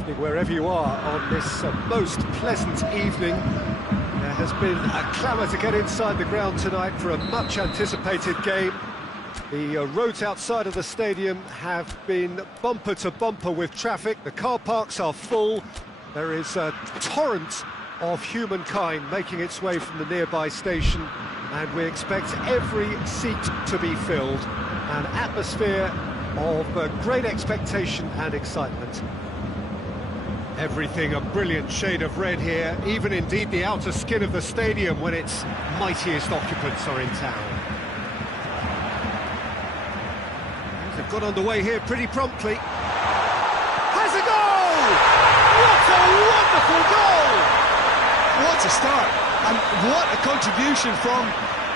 evening wherever you are on this most pleasant evening. There has been a clamour to get inside the ground tonight for a much anticipated game. The roads outside of the stadium have been bumper to bumper with traffic. The car parks are full. There is a torrent of humankind making its way from the nearby station, and we expect every seat to be filled. An atmosphere of great expectation and excitement. Everything a brilliant shade of red here, even indeed the outer skin of the stadium when its mightiest occupants are in town. They've got underway here pretty promptly. Has a goal! What a wonderful goal! What a start, and what a contribution from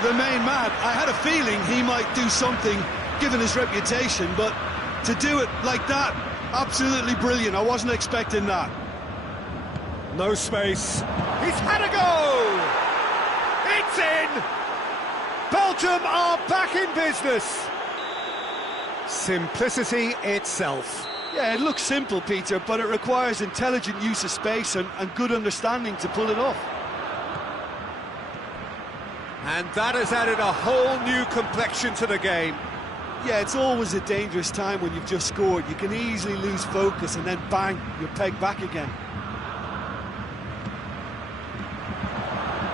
the main man. I had a feeling he might do something given his reputation, but to do it like that, absolutely brilliant. I wasn't expecting that. No space. He's had a go! It's in! Belgium are back in business. Simplicity itself. Yeah, it looks simple, Peter, but it requires intelligent use of space and good understanding to pull it off. And that has added a whole new complexion to the game. Yeah, it's always a dangerous time when you've just scored. You can easily lose focus and then bang, you're pegged back again.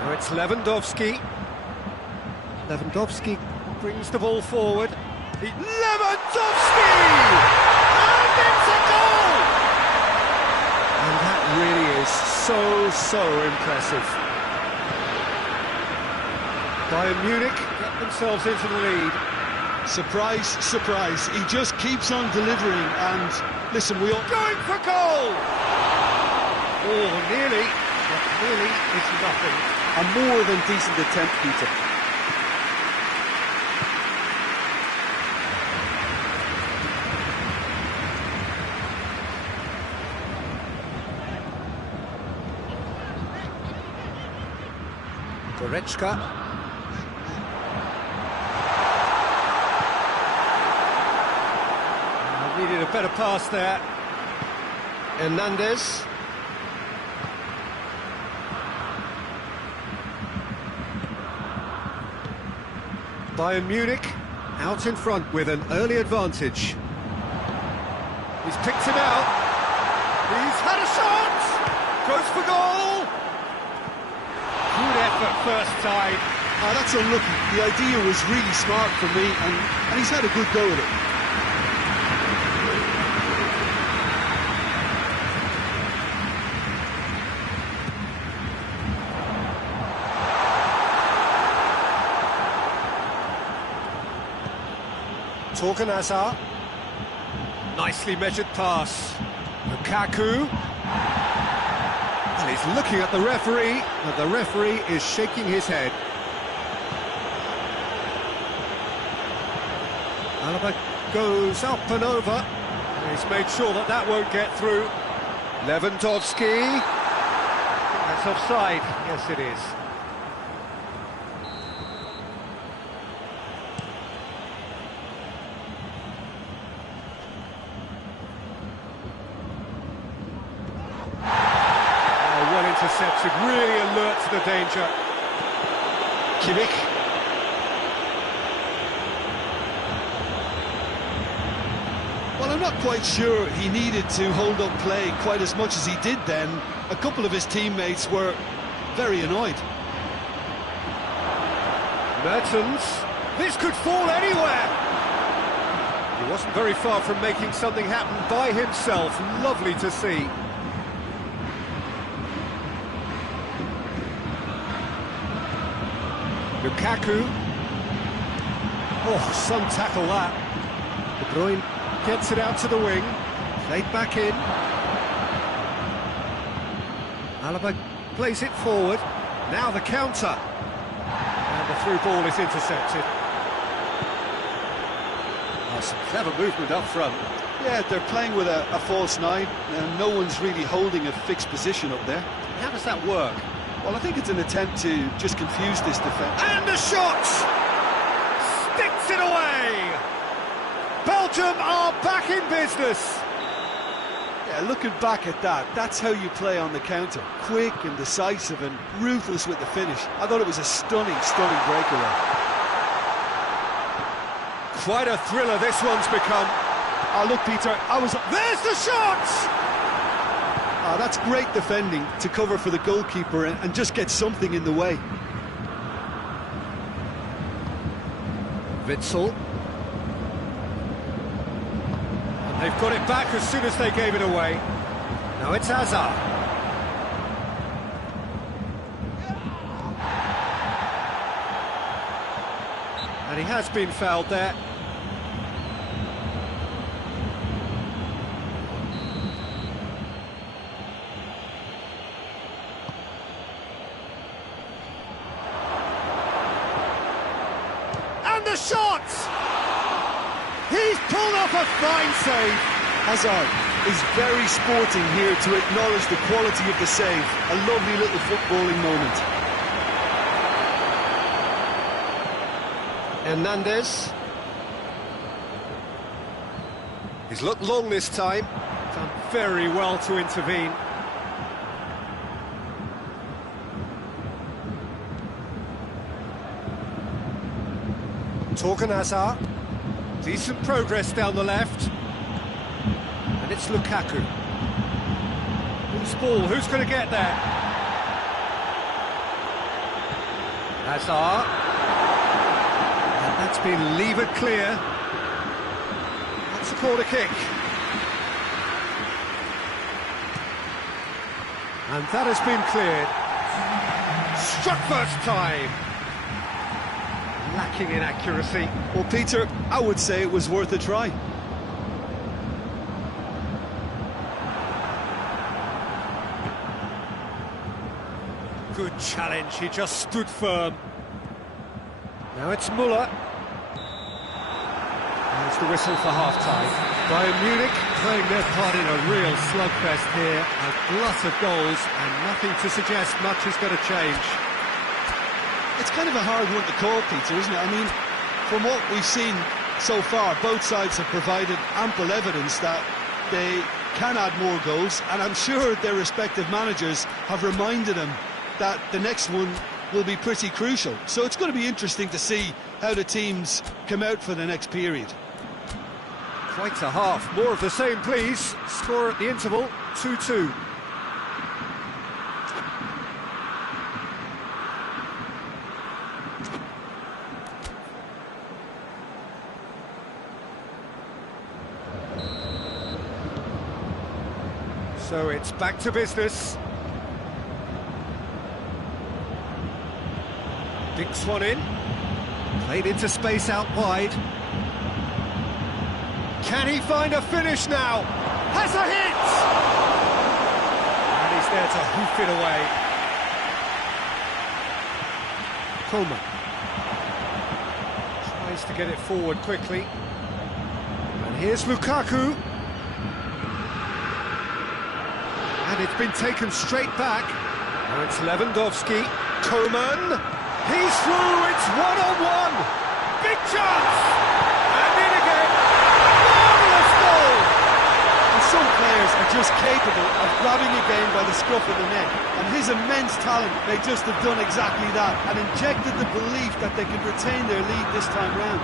Now it's Lewandowski. Lewandowski brings the ball forward. Lewandowski! And it's a goal! And that really is so impressive. Bayern Munich get themselves into the lead. Surprise, surprise, he just keeps on delivering, and listen, we all... Going for goal! Oh, nearly, but nearly is nothing. A more than decent attempt, Peter. Goretzka. Needed a better pass there. Hernandez. Bayern Munich out in front with an early advantage. He's picked him out. He's had a shot. Goes for goal. Good effort first time. That's unlucky. The idea was really smart for me, and he's had a good go at it. Torgan. Nicely measured pass. Lukaku. And he's looking at the referee, and the referee is shaking his head. Alaba goes up and over. And he's made sure that that won't get through. Lewandowski. That's offside. Yes, it is. Intercepted, really alert to the danger. Kimmich. Well, I'm not quite sure he needed to hold up play quite as much as he did then. A couple of his teammates were very annoyed. Mertens. This could fall anywhere. He wasn't very far from making something happen by himself. Lovely to see. Lukaku. Oh, some tackle that. De Bruyne gets it out to the wing. Played back in. Alaba plays it forward. Now the counter. And the through ball is intercepted. Oh, some clever movement up front. Yeah, they're playing with a false nine, and no one's really holding a fixed position up there. How does that work? Well, I think it's an attempt to just confuse this defence. And a shot! Sticks it away! Belgium are back in business! Yeah, Yeah, looking back at that, that's how you play on the counter. Quick and decisive and ruthless with the finish. I thought it was a stunning, stunning breakaway. Quite a thriller this one's become. Oh, look, Peter, There's the shot! Oh, that's great defending to cover for the goalkeeper and just get something in the way. Witsel. And they've got it back as soon as they gave it away. Now it's Hazard. And he has been fouled there. And the shot! He's pulled off a fine save. Hazard is very sporting here to acknowledge the quality of the save. A lovely little footballing moment. Hernandez. He's looked long this time. Done very well to intervene. Torgan Hazard. Decent progress down the left. And it's Lukaku. Who's ball? Who's going to get there? Hazard. And that's been levered clear. That's a corner kick. And that has been cleared. Struck first time. Lacking in accuracy. Well, Peter, I would say it was worth a try. Good challenge, he just stood firm. Now it's Müller. There's the whistle for half-time. Bayern Munich playing their part in a real slugfest here. A glut of goals and nothing to suggest much is going to change. It's kind of a hard one to call, Peter, isn't it? I mean, from what we've seen so far, both sides have provided ample evidence that they can add more goals, and I'm sure their respective managers have reminded them that the next one will be pretty crucial. So it's going to be interesting to see how the teams come out for the next period. Quite a half. More of the same, please. Score at the interval, 2-2. So it's back to business. Dinks one in. Played into space out wide. Can he find a finish now? Has a hit! And he's there to hoof it away. Coleman. Tries to get it forward quickly. And here's Lukaku. And it's been taken straight back. Now it's Lewandowski. Coman. He's through. It's one-on-one. Big chance. And in again. Marvellous goal. And some players are just capable of grabbing a game by the scruff of the neck. And his immense talent may just have done exactly that and injected the belief that they could retain their lead this time round.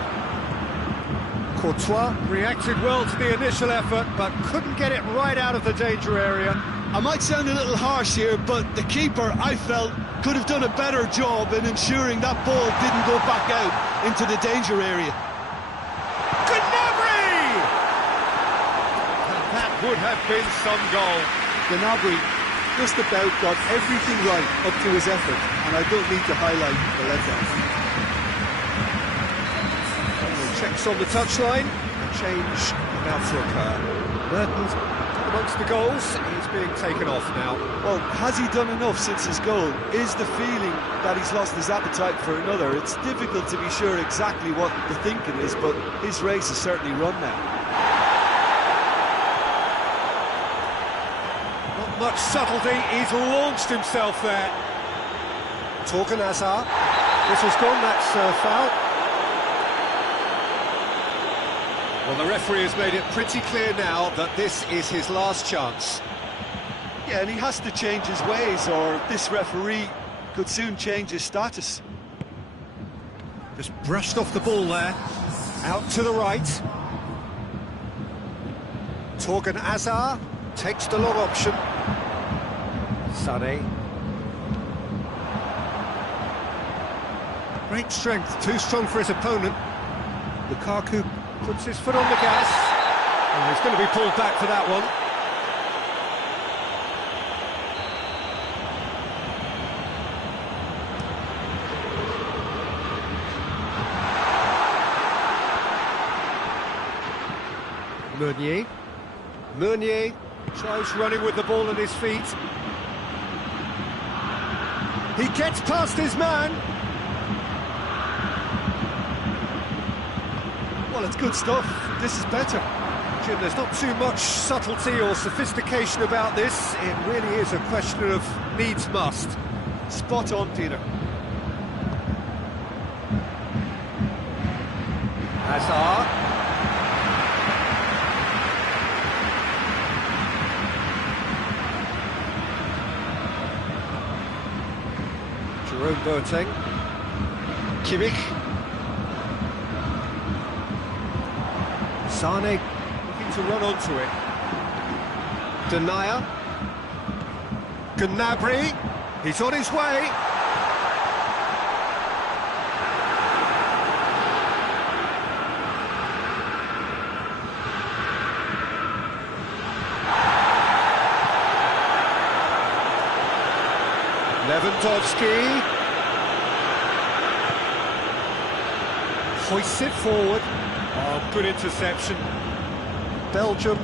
Courtois reacted well to the initial effort, but couldn't get it right out of the danger area. I might sound a little harsh here, but the keeper, I felt, could have done a better job in ensuring that ball didn't go back out into the danger area. Gnabry! And that would have been some goal. Gnabry just about got everything right up to his effort, and I don't need to highlight the letdown. Checks on the touchline, a change about to occur. Mertens amongst the goals, he's being taken off now. Well, has he done enough since his goal? Is the feeling that he's lost his appetite for another? It's difficult to be sure exactly what the thinking is, but his race is certainly run now. Not much subtlety, he's launched himself there. Torgan Hazard, this was gone, that's foul. Well, the referee has made it pretty clear now that this is his last chance. Yeah, and he has to change his ways, or this referee could soon change his status. Just brushed off the ball there. Out to the right. Torgan Hazard takes the long option. Sané. Great strength, too strong for his opponent. Lukaku puts his foot on the gas. And he's going to be pulled back for that one. Meunier tries running with the ball at his feet. He gets past his man. Well, it's good stuff. This is better. Jim, there's not too much subtlety or sophistication about this. It really is a question of needs must. Spot on, Peter. Hazard. Jerome Boateng. Kimmich. Sané looking to run onto it. Denier. Gnabry. He's on his way. Lewandowski hoists it forward. Oh, good interception. Belgium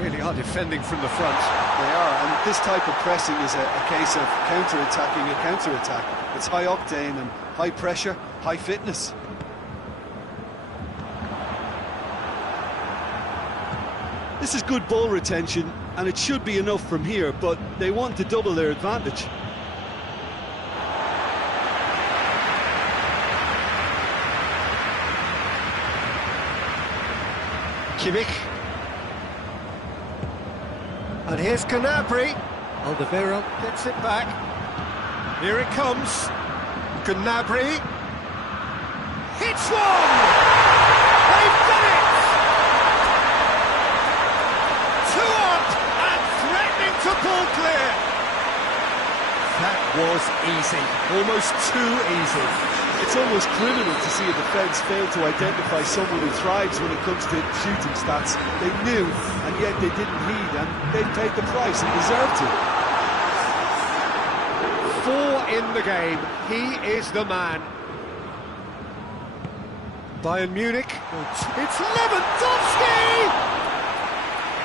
really are defending from the front. They are, and this type of pressing is a case of counter-attacking a counter-attack. It's high octane and high pressure, high fitness. This is good ball retention, and it should be enough from here, but they want to double their advantage. Kimmich. And here's Gnabry. Alderweireld gets it back. Here it comes. Gnabry. Hits one! They've done it! 2 up and threatening to pull clear. That was easy. Almost too easy. It's almost criminal to see a defence fail to identify someone who thrives when it comes to shooting stats. They knew, and yet they didn't heed, and they paid the price and deserved to. 4 in the game. He is the man. Bayern Munich. It's Lewandowski!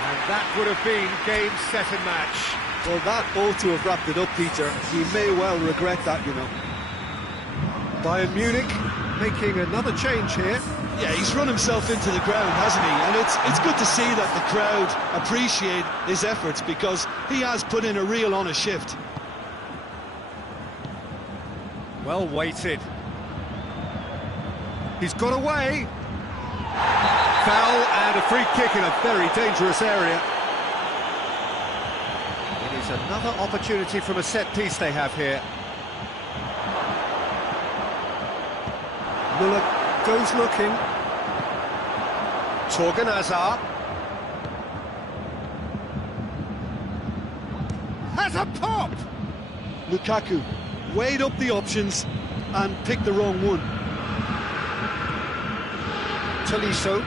And that would have been game, set and match. Well, that ought to have wrapped it up, Peter. He may well regret that, you know. Bayern Munich making another change here. Yeah, he's run himself into the ground, hasn't he? And it's good to see that the crowd appreciate his efforts, because he has put in a real honest shift. Well weighted. He's got away. Foul and a free kick in a very dangerous area. It is another opportunity from a set piece they have here. Muller goes looking. Torgan Hazard has a pop. Lukaku weighed up the options and picked the wrong one. Tolisso.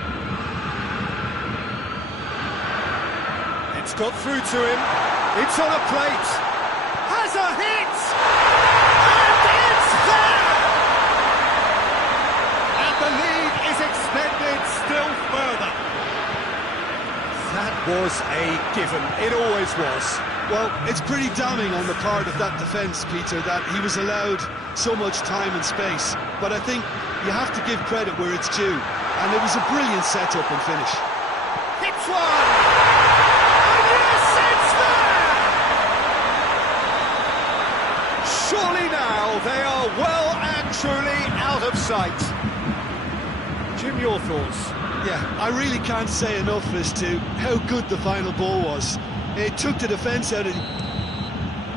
It's got through to him. It's on a plate. Has a hit! And it's there! And the lead is extended still further. That was a given. It always was. Well, it's pretty damning on the part of that defence, Peter, that he was allowed so much time and space. But I think you have to give credit where it's due. And it was a brilliant setup and finish. Hits one! And yes, it's there! Surely now they are well and truly out of sight. Jim, your thoughts? Yeah, I really can't say enough as to how good the final ball was. It took the defence out of...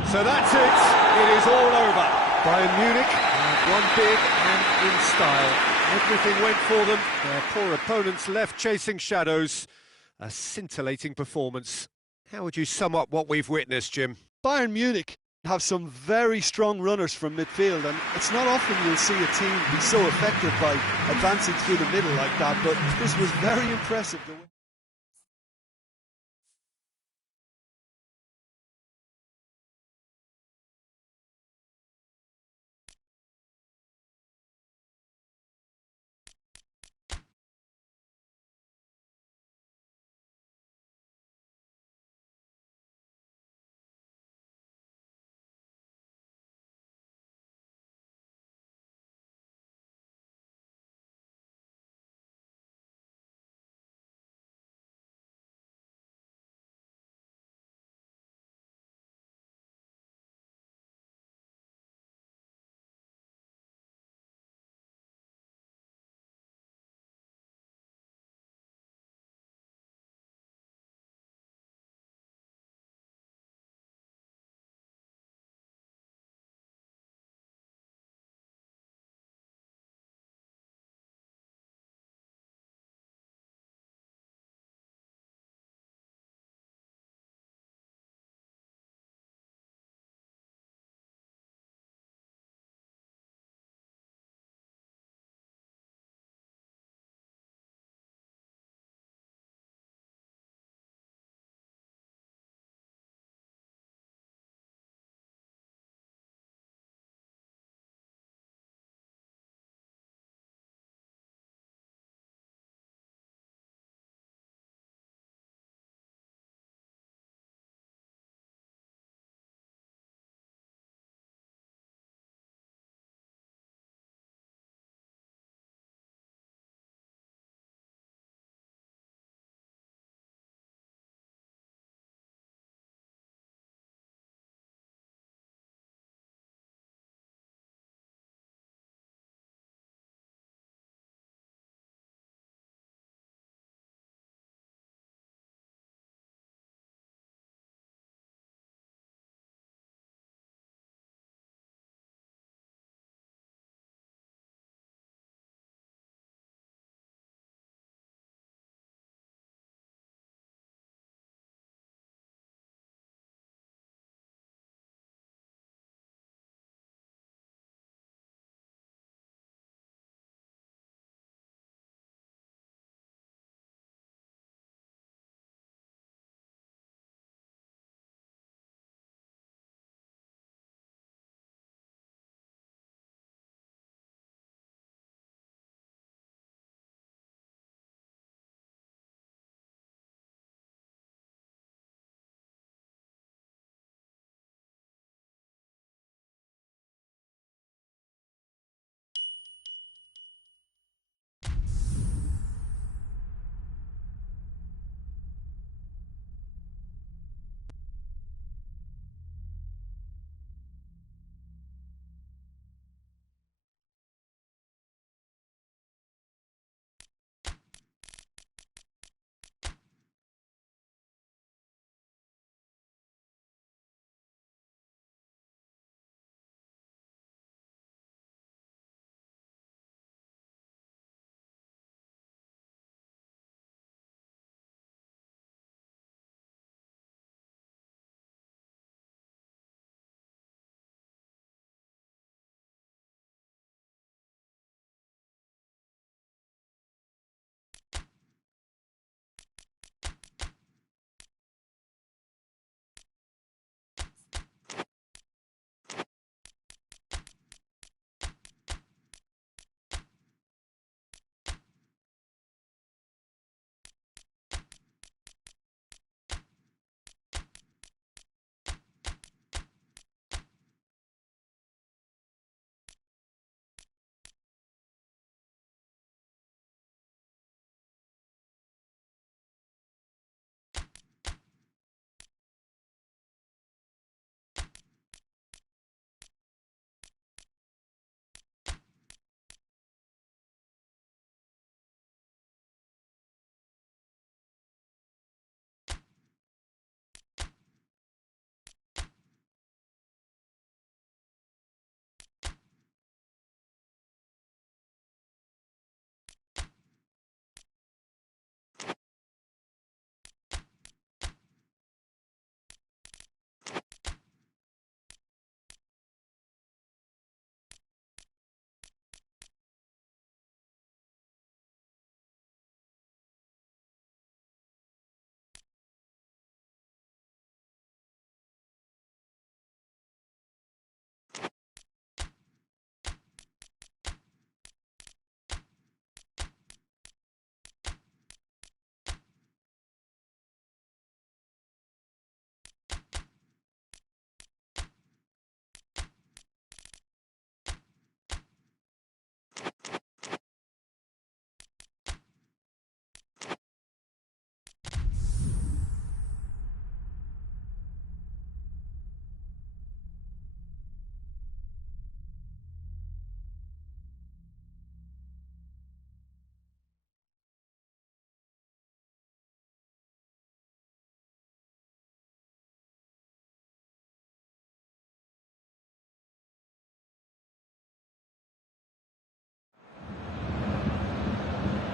So that's it. It is all over. Bayern Munich won big and in style. Everything went for them. Their poor opponents left chasing shadows. A scintillating performance. How would you sum up what we've witnessed, Jim? Bayern Munich have some very strong runners from midfield, and it's not often you'll see a team be so effective by advancing through the middle like that, but this was very impressive.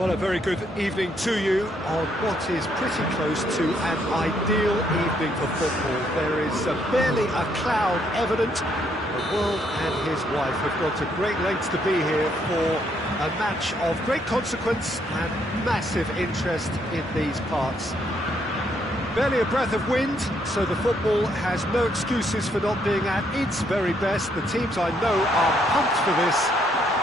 Well, a very good evening to you on what is pretty close to an ideal evening for football. There is barely a cloud evident. The world and his wife have gone to great lengths to be here for a match of great consequence and massive interest in these parts. Barely a breath of wind, so the football has no excuses for not being at its very best. The teams I know are pumped for this.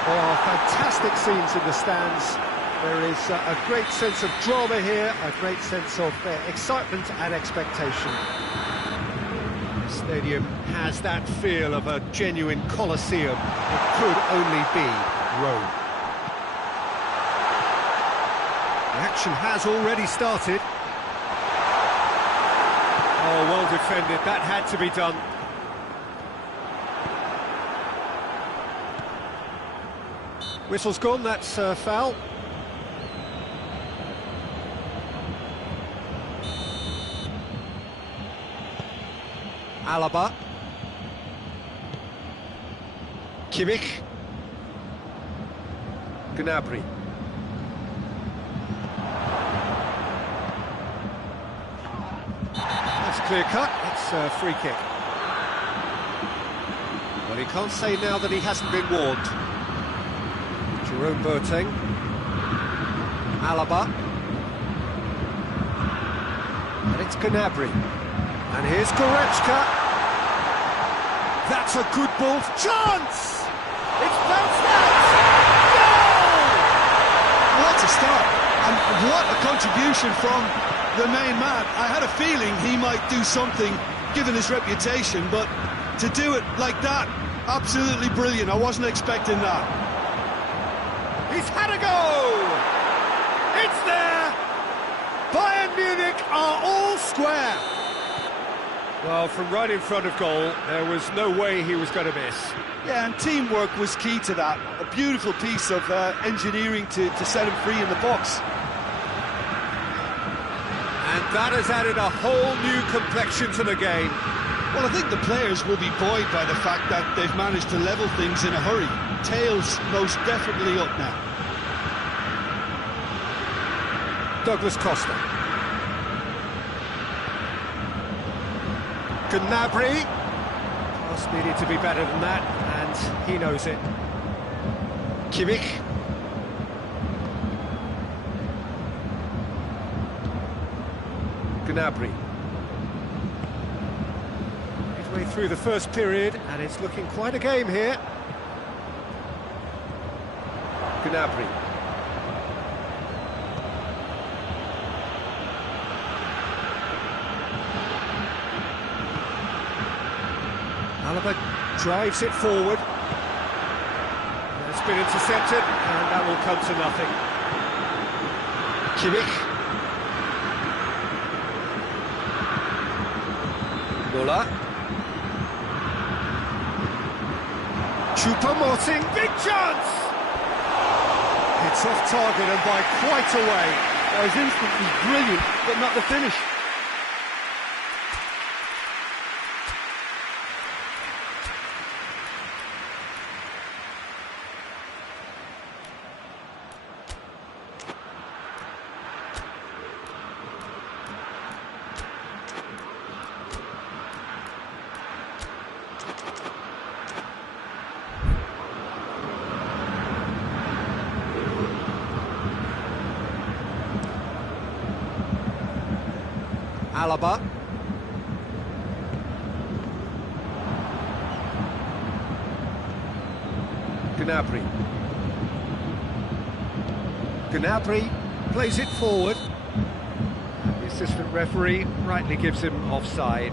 There are fantastic scenes in the stands. There is a great sense of drama here, a great sense of excitement and expectation. The stadium has that feel of a genuine Colosseum. It could only be Rome. The action has already started. Oh, well defended, that had to be done. Whistle's gone, that's foul. Alaba. Kimmich. Gnabry. That's clear cut, it's a free kick. Well, he can't say now that he hasn't been warned. Jerome Boateng. Alaba. And it's Gnabry. And here's Goretzka. That's a good ball. Chance! It's bounced out! Goal! What a start, and what a contribution from the main man. I had a feeling he might do something, given his reputation, but to do it like that, absolutely brilliant. I wasn't expecting that. He's had a go! It's there! Bayern Munich are all square! Well, from right in front of goal, there was no way he was going to miss. Yeah, and teamwork was key to that. A beautiful piece of engineering to set him free in the box. And that has added a whole new complexion to the game. Well, I think the players will be buoyed by the fact that they've managed to level things in a hurry. Tails most definitely up now. Douglas Costa. Gnabry. Pass needed to be better than that, and he knows it. Kimmich. Gnabry. Midway through the first period, and it's looking quite a game here. Gnabry. Alaba drives it forward. It's been intercepted, and that will come to nothing. Kimmich. Muller. Choupo-Moting, big chance! It's off target and by quite a way. His instinct was brilliant, but not the finish. Alaba. Gnabry. Gnabry plays it forward. The assistant referee rightly gives him offside.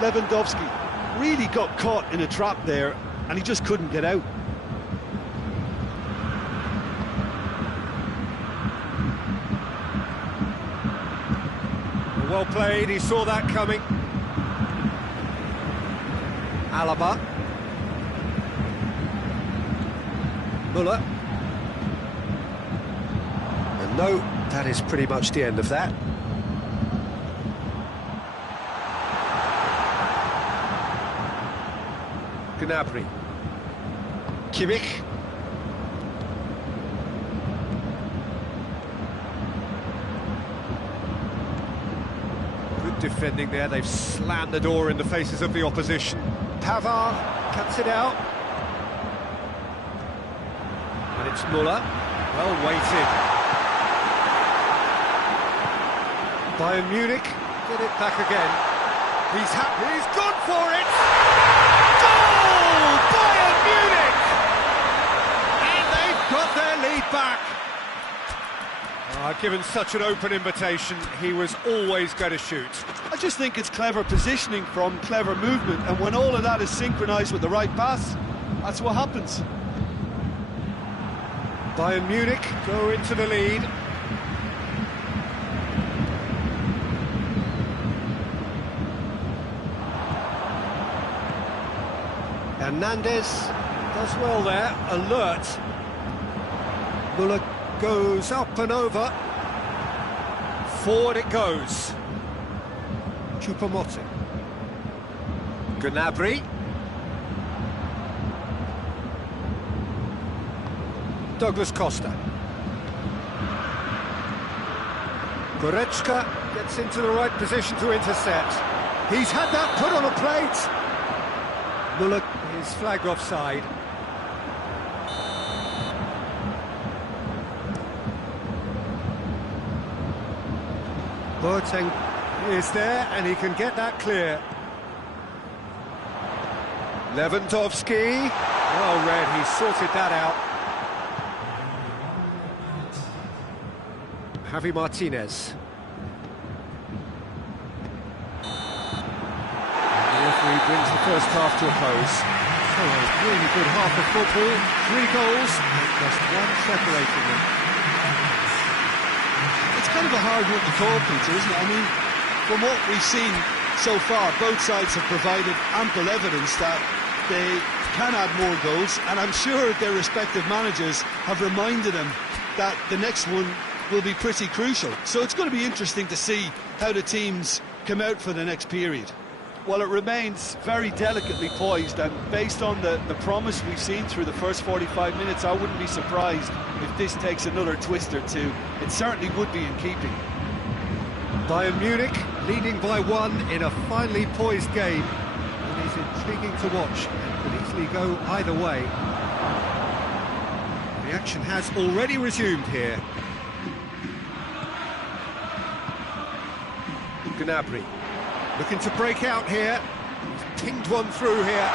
Lewandowski really got caught in a trap there, and he just couldn't get out. Well played, he saw that coming. Alaba. Muller. And no, that is pretty much the end of that. Gnabry. Kimmich. Good defending there, they've slammed the door in the faces of the opposition. Pavard cuts it out. And it's Muller, well weighted. Bayern Munich get it back again. He's gone for it! Goal! Bayern Munich! And they've got their lead back. Given such an open invitation, he was always going to shoot. I just think it's clever positioning from clever movement, and when all of that is synchronised with the right pass, that's what happens. Bayern Munich go into the lead. Hernandez does well there, alert. Muller goes up and over. Forward it goes. Choupo-Moting. Gnabry. Douglas Costa. Goretzka gets into the right position to intercept. He's had that put on a plate. Muller is flagged offside. Boateng is there and he can get that clear. Lewandowski, well read, he sorted that out. Javi Martinez. And the referee brings the first half to a close. So a really good half of football, 3 goals, and just one separating them. It's kind of a hard one to call, Peter, isn't it? I mean, from what we've seen so far, both sides have provided ample evidence that they can add more goals, and I'm sure their respective managers have reminded them that the next one will be pretty crucial. So it's going to be interesting to see how the teams come out for the next period. Well, it remains very delicately poised, and based on the promise we've seen through the first 45 minutes, I wouldn't be surprised if this takes another twist or two. It certainly would be in keeping. Bayern Munich leading by 1 in a finely poised game. It is intriguing to watch and could easily go either way. The action has already resumed here. Gnabry looking to break out here. He's pinged one through here.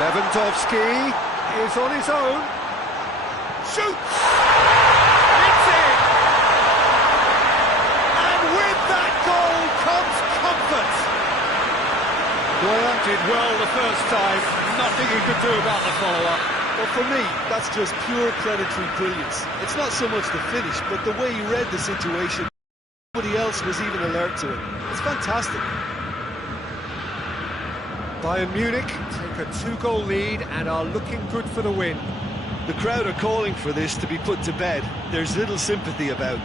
Lewandowski is on his own. Shoots! It's in! And with that goal comes comfort. Neuer did well the first time. Nothing he could do about the follow-up. Well, for me, that's just pure predatory brilliance. It's not so much the finish, but the way he read the situation. Nobody else was even alert to it. It's fantastic. Bayern Munich take a 2-goal lead and are looking good for the win. The crowd are calling for this to be put to bed. There's little sympathy about.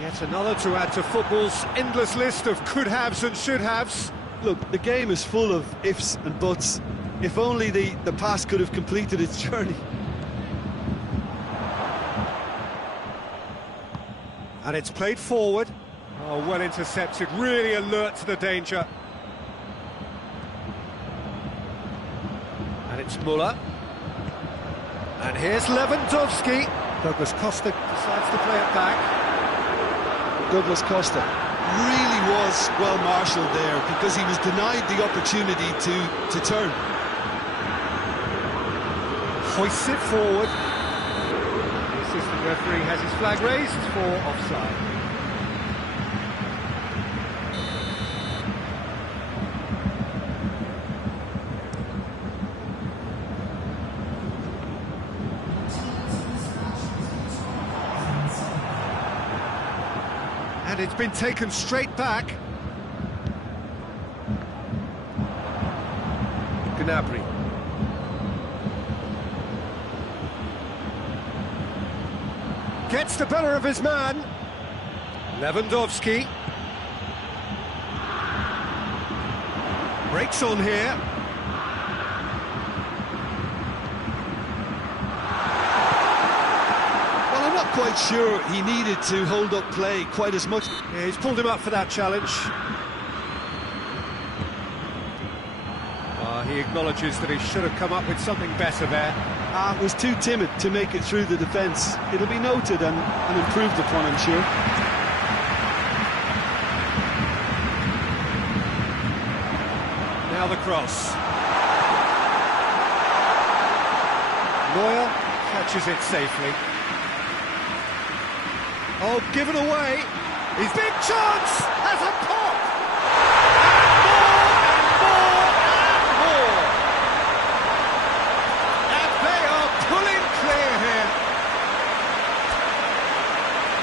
Yet another to add to football's endless list of could-haves and should-haves. Look, the game is full of ifs and buts. If only the pass could have completed its journey. And it's played forward. Oh, well intercepted, really alert to the danger. And it's Muller. And here's Lewandowski. Douglas Costa decides to play it back. Douglas Costa really was well marshalled there because he was denied the opportunity to turn. Hoists it forward. The assistant referee has his flag raised for offside. And it's been taken straight back. Gnabry. Gets the better of his man. Lewandowski. Breaks on here. Well, I'm not quite sure he needed to hold up play quite as much. Yeah, he's pulled him up for that challenge. He acknowledges that he should have come up with something better there. Was too timid to make it through the defence. It'll be noted and improved upon, I'm sure. Now the cross. Neuer catches it safely. Oh, given away. His big chance has a pop.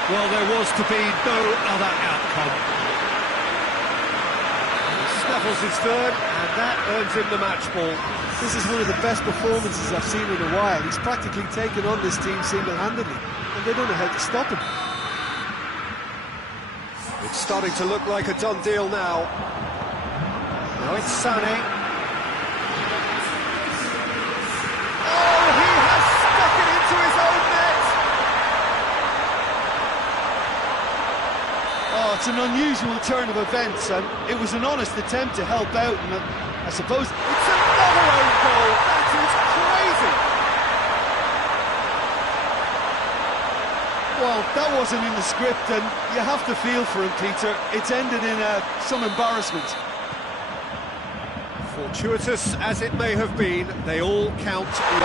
Well, there was to be no other outcome. He snuffles his third, and that earns him the match ball. This is one of the best performances I've seen in a while. He's practically taken on this team single-handedly, and they don't know how to stop him. It's starting to look like a done deal now. Now it's Sané. Oh, he has stuck it into his own net! Oh, it's an unusual turn of events, and it was an honest attempt to help out, and I suppose... It's another own goal! That is crazy! Well, that wasn't in the script, and you have to feel for him, Peter. It's ended in some embarrassment. Fortuitous as it may have been, they all count one.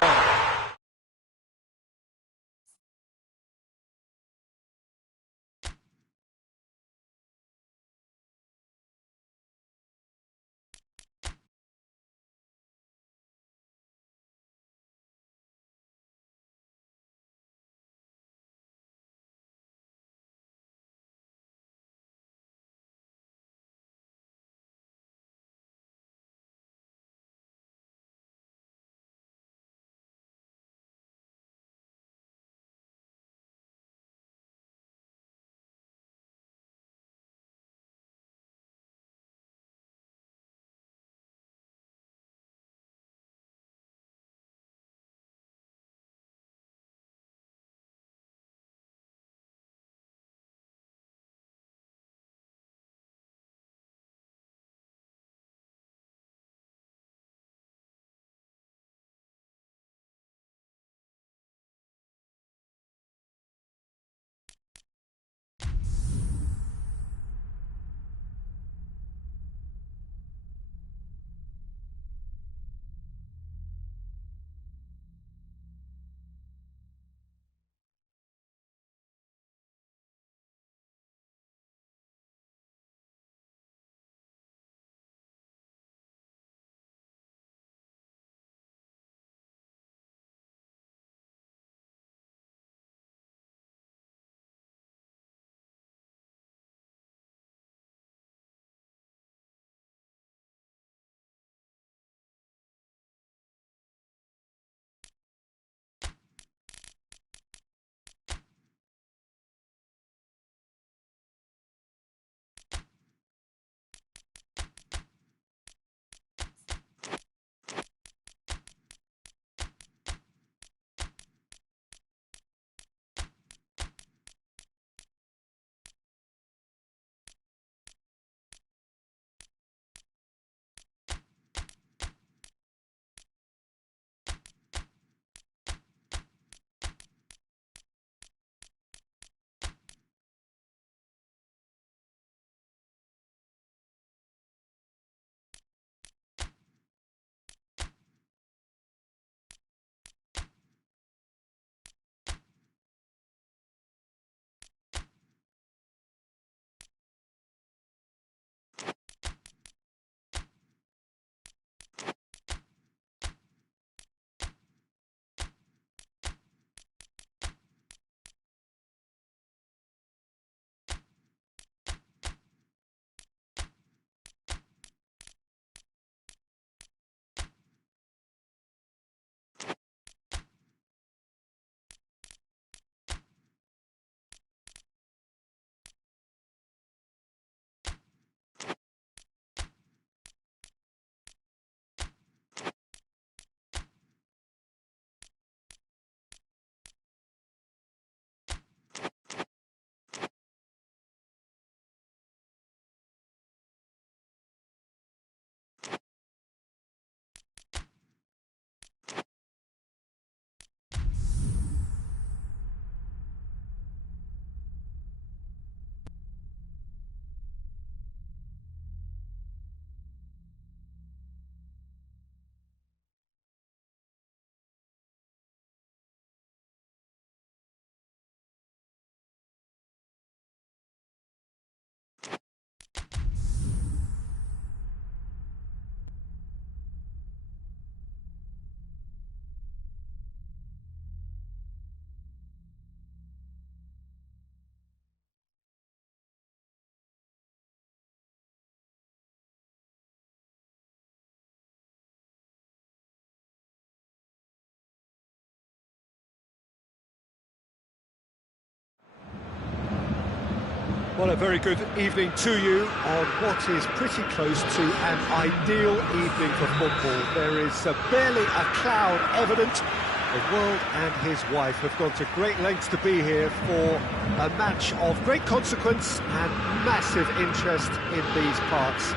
Well, a very good evening to you on what is pretty close to an ideal evening for football. There is barely a cloud evident. The world and his wife have gone to great lengths to be here for a match of great consequence and massive interest in these parts.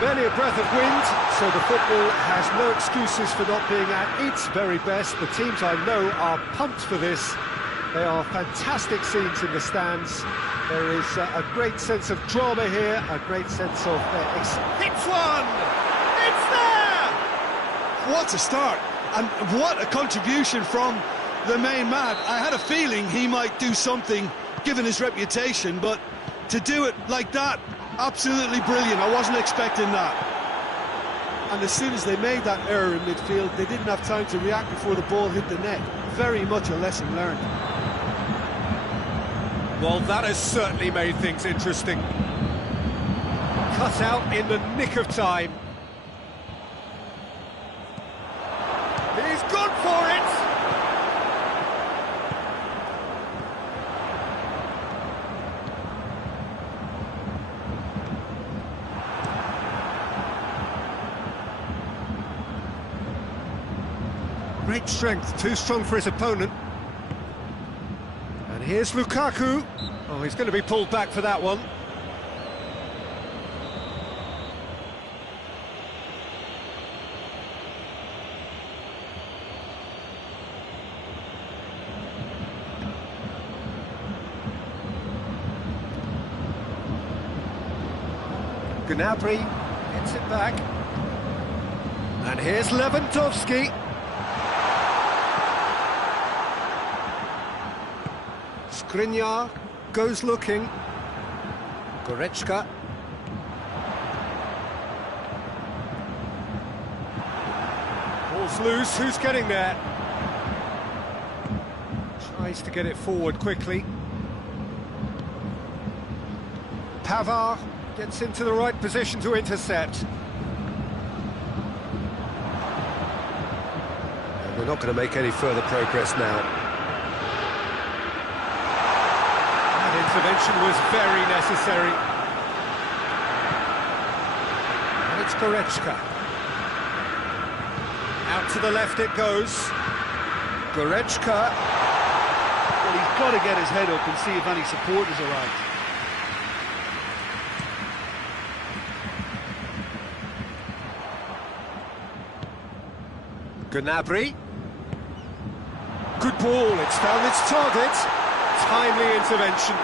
Barely a breath of wind, so the football has no excuses for not being at its very best. The teams I know are pumped for this. They are fantastic scenes in the stands. There is a great sense of drama here, a great sense of... Hits one! It's there! What a start! And what a contribution from the main man. I had a feeling he might do something, given his reputation, but to do it like that, absolutely brilliant. I wasn't expecting that. And as soon as they made that error in midfield, they didn't have time to react before the ball hit the net. Very much a lesson learned. Well, that has certainly made things interesting. Cut out in the nick of time. He's gone for it! Great strength, too strong for his opponent. And here's Lukaku. Oh, he's going to be pulled back for that one. Gnabry gets it back. And here's Lewandowski. Skriniar goes looking. Goretzka. Ball's loose, who's getting there? Tries to get it forward quickly. Pavard gets into the right position to intercept. And we're not going to make any further progress now. Intervention was very necessary. And it's Goretzka. Out to the left it goes. Goretzka. Well, he's got to get his head up and see if any supporters arrive. Gnabry. Good ball, it's found its target. Timely intervention.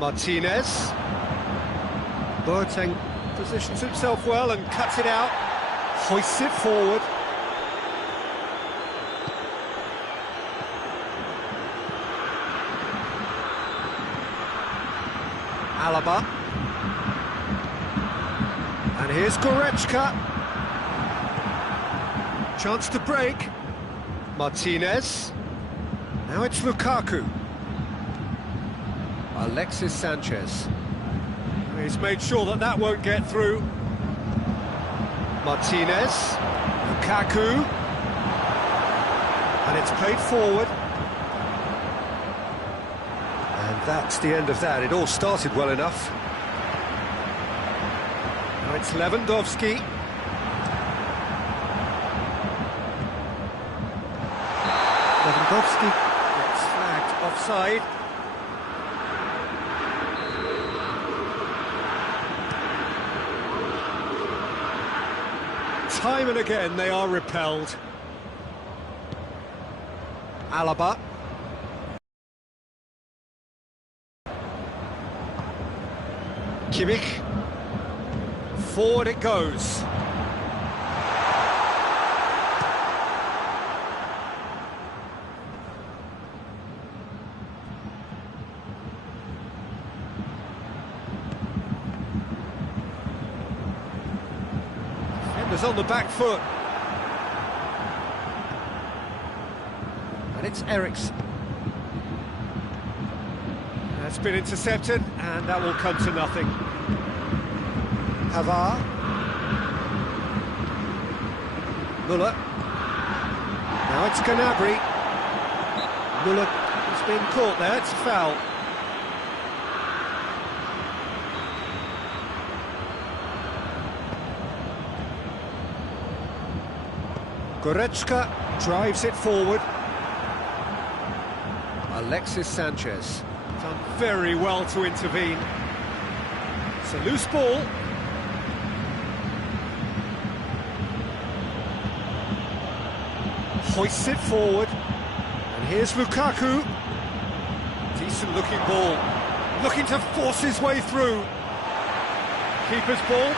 Martinez. Boateng positions himself well and cuts it out. Hoists it forward. Alaba. And here's Goretzka. Chance to break. Martinez. Now it's Lukaku. Alexis Sanchez. He's made sure that that won't get through. Martinez. Lukaku. And it's played forward. And that's the end of that. It all started well enough. Now it's Lewandowski. Lewandowski gets flagged offside. Time and again they are repelled. Alaba. Kimmich. Forward it goes. Defenders on the back foot. And it's Eriksen. That's been intercepted, and that will come to nothing. Pavard. Muller. Now it's Gnabry. Muller has been caught there, it's a foul. Goretzka drives it forward. Alexis Sanchez. Done very well to intervene. It's a loose ball. Hoists it forward. And here's Lukaku. Decent looking ball. Looking to force his way through. Keeper's ball.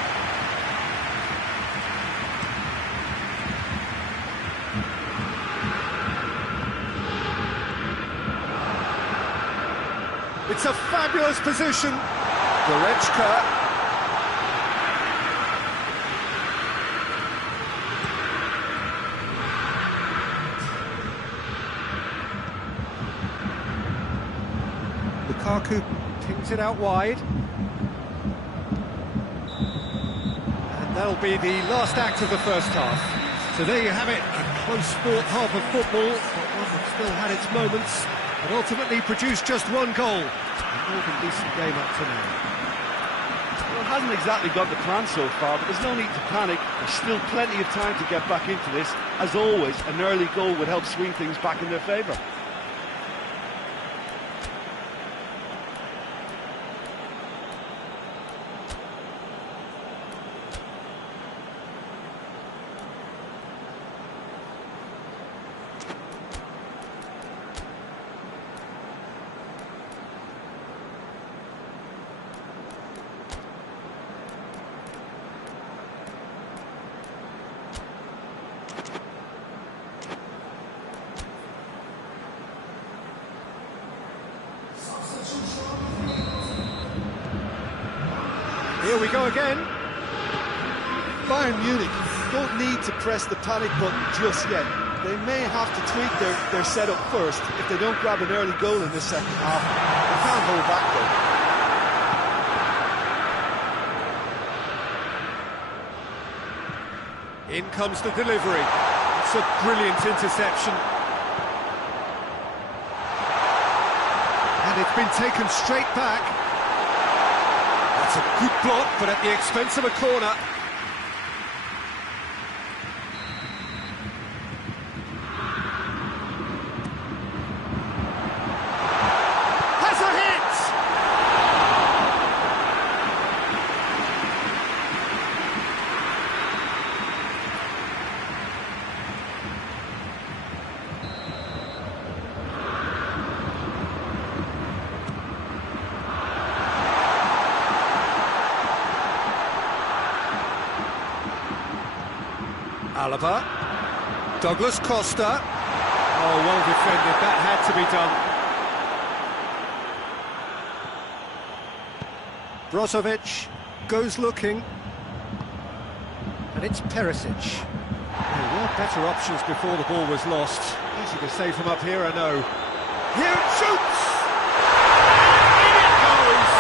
It's a fabulous position. Goretzka. Lukaku pings it out wide. And that'll be the last act of the first half. So there you have it, a close-fought half of football, but one that still had its moments, and ultimately produced just one goal. A more than decent game up to now. Well, it hasn't exactly got the plan so far, but there's no need to panic. There's still plenty of time to get back into this. As always, an early goal would help swing things back in their favour. Here we go again. Bayern Munich don't need to press the panic button just yet. They may have to tweak their setup first if they don't grab an early goal in the second half. They can't hold back though. In comes the delivery. It's a brilliant interception. And it's been taken straight back. That's a good block, but at the expense of a corner. Has a hit! Alaba, Douglas Costa. Oh, well defended, that had to be done. Brozovic goes looking. And it's Perisic. There were better options before the ball was lost. Easy to say from up here, I know. Here it shoots! In it goes!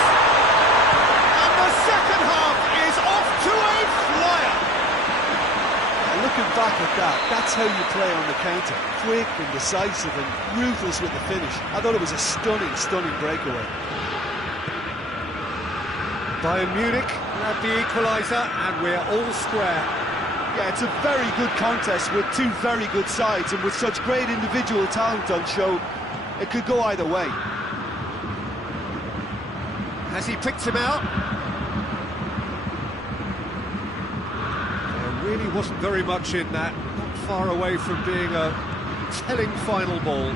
And the second half is off to a flyer! Looking back at that, that's how you play on the counter. Quick and decisive and ruthless with the finish. I thought it was a stunning, stunning breakaway. Bayern Munich grab the equaliser and we're all square. Yeah, it's a very good contest with two very good sides, and with such great individual talent on show, it could go either way. Has he picked him out? There really wasn't very much in that, not far away from being a telling final ball.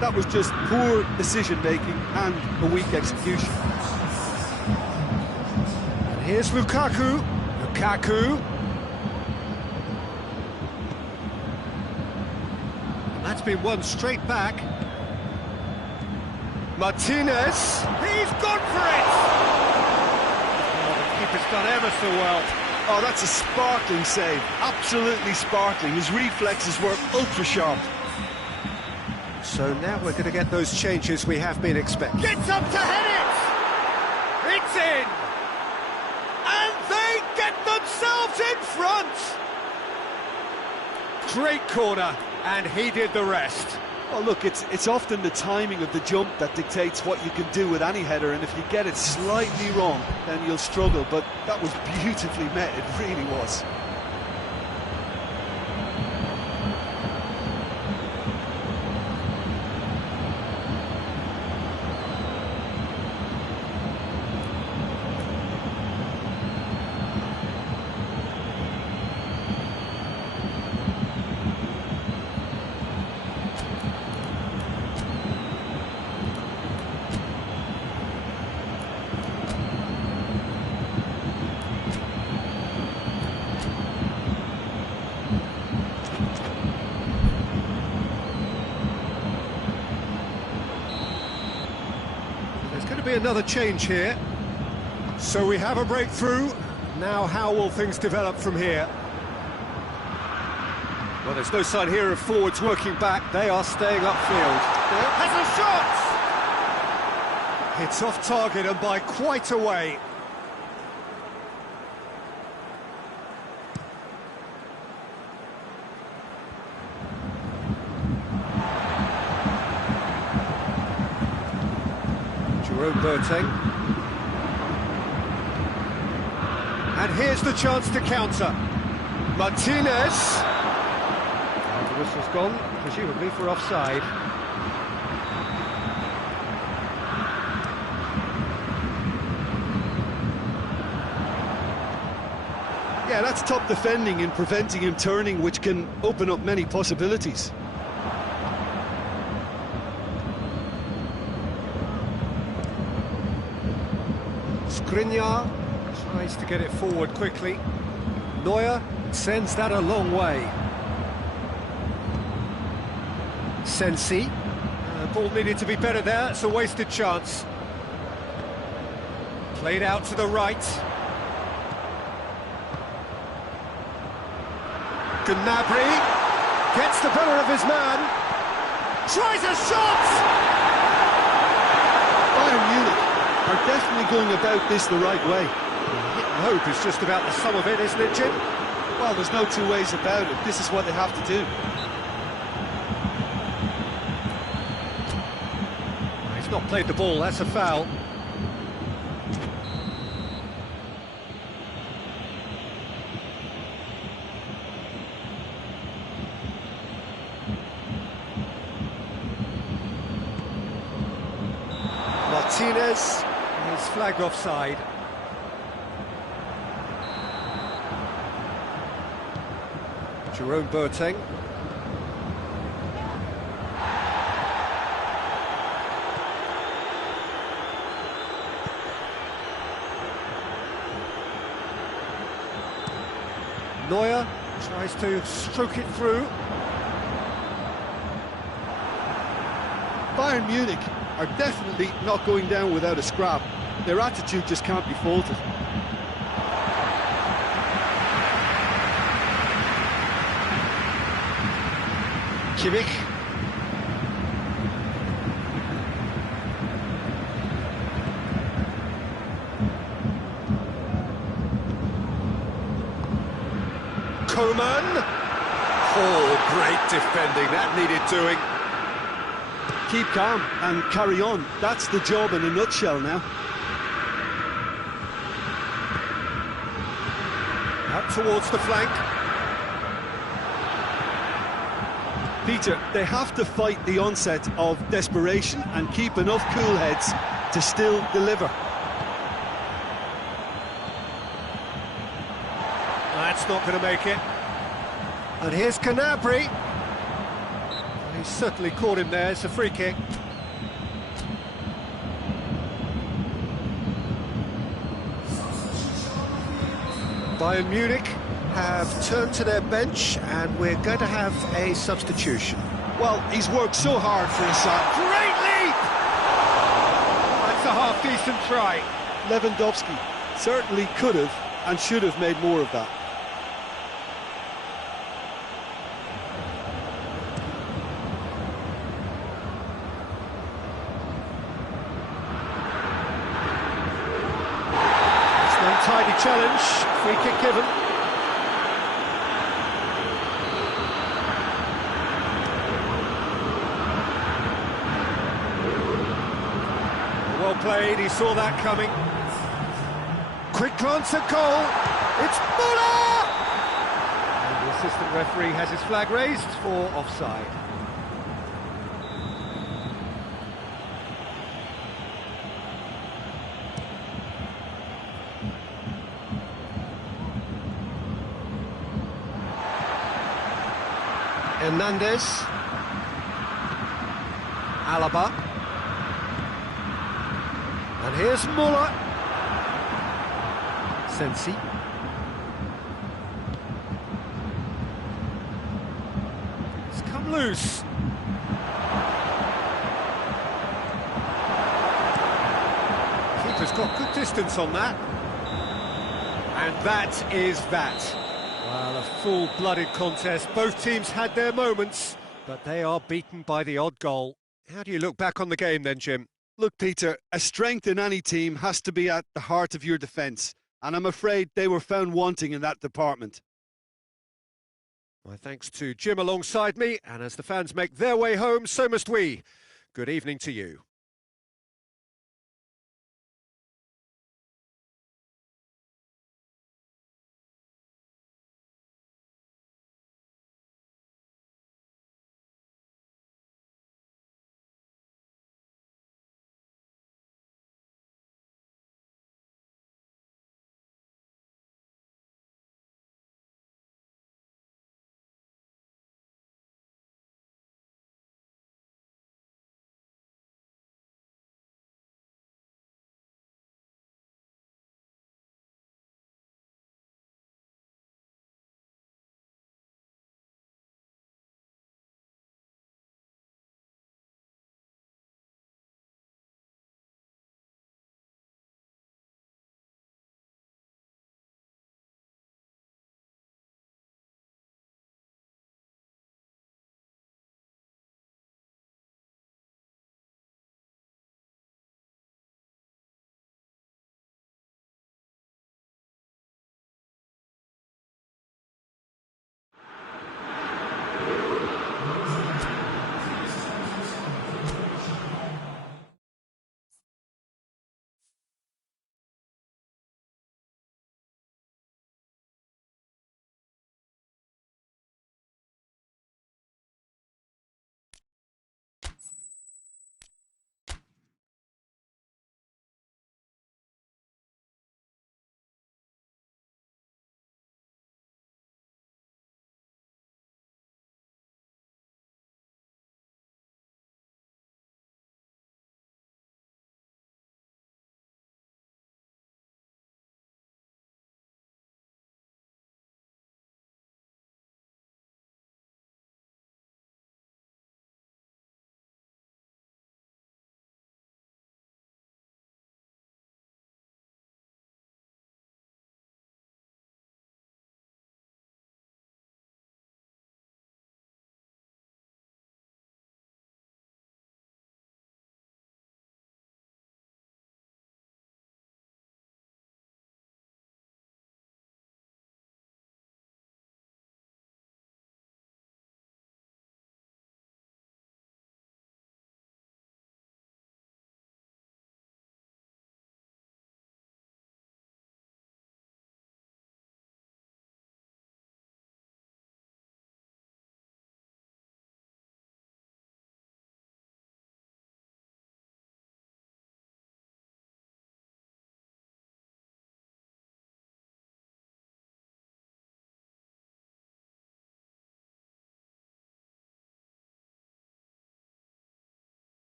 That was just poor decision-making and a weak execution. And here's Lukaku. Lukaku. That's been won straight back. Martinez. He's gone for it! Oh, the keeper's done ever so well. Oh, that's a sparkling save. Absolutely sparkling. His reflexes were ultra-sharp. So now we're going to get those changes we have been expecting. Gets up to head it! It's in! And they get themselves in front! great corner, and he did the rest. Well, look, it's often the timing of the jump that dictates what you can do with any header, and if you get it slightly wrong, then you'll struggle. But that was beautifully met, it really was. Be another change here. So we have a breakthrough. Now how will things develop from here? Well, there's no sign here of forwards working back. They are staying upfield. Has a shot! It's off target and by quite a way. Boateng. And here's the chance to counter. Martinez. And the whistle's gone, presumably for offside. Yeah, that's top defending and preventing him turning, which can open up many possibilities. Skriniar tries to get it forward quickly. Neuer sends that a long way. Sensi. Ball needed to be better there, it's a wasted chance. Played out to the right. Gnabry gets the better of his man. Tries a shot! Bayern Munich are definitely going about this the right way. Hit and hope is just about the sum of it, isn't it, Jim? Well, there's no two ways about it. This is what they have to do. He's not played the ball, that's a foul. Martinez is flagged offside. Jerome Boateng. Neuer tries to stroke it through. Bayern Munich are definitely not going down without a scrap. Their attitude just can't be faulted. Kimmich. Coman. Oh, great defending, that needed doing. Keep calm and carry on. That's the job in a nutshell now. Out towards the flank. Peter, they have to fight the onset of desperation and keep enough cool heads to still deliver. That's not going to make it. And here's Gnabry. He's certainly caught him there, it's a free kick. Bayern Munich have turned to their bench and we're going to have a substitution. Well, he's worked so hard for his side. Great leap! That's a half-decent try. Lewandowski certainly could have and should have made more of that. Tidy challenge, free kick given. Well played, he saw that coming. Quick glance at goal. It's Muller! And the assistant referee has his flag raised for offside. Hernandez. Alaba. And here's Muller. Sensi. It's come loose. Keeper's got good distance on that. And that is that. Well, a full-blooded contest. Both teams had their moments, but they are beaten by the odd goal. How do you look back on the game then, Jim? Look, Peter, a strength in any team has to be at the heart of your defence, and I'm afraid they were found wanting in that department. My thanks to Jim alongside me, and as the fans make their way home, so must we. Good evening to you.